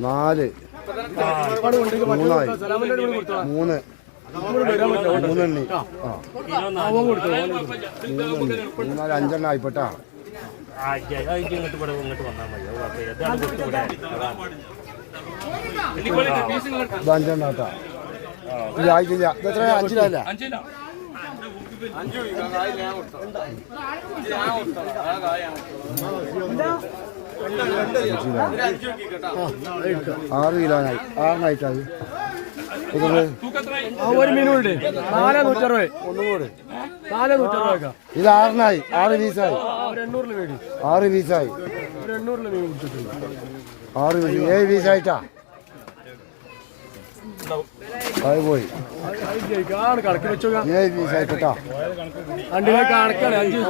നാല് മൂന്നായി മൂന്ന് മൂന്നെണ്ണി മൂന്നാല് അഞ്ചെണ്ണം ആയിപ്പെട്ടാ അഞ്ചെണ്ണ കേട്ടാ ഇത് ആയിട്ടില്ല ഇതെത്ര അഞ്ചിലല്ല ആറ് കിലോനായി ആറിനായിട്ടായി ഒരു മീനുണ്ട് 460 ഒന്നും കൂടെ 460 ഇത് ആറിനായി 6 പീസായി 800 മേടി 6 പീസായി 800 മീൻ കൊടുത്തിട്ടുണ്ട് 6 പീസ് 7 പീസായിട്ടാ അത് പോയി കണക്ക് വെച്ചോ 7 പീസായിട്ടാ കണക്കാണ് 5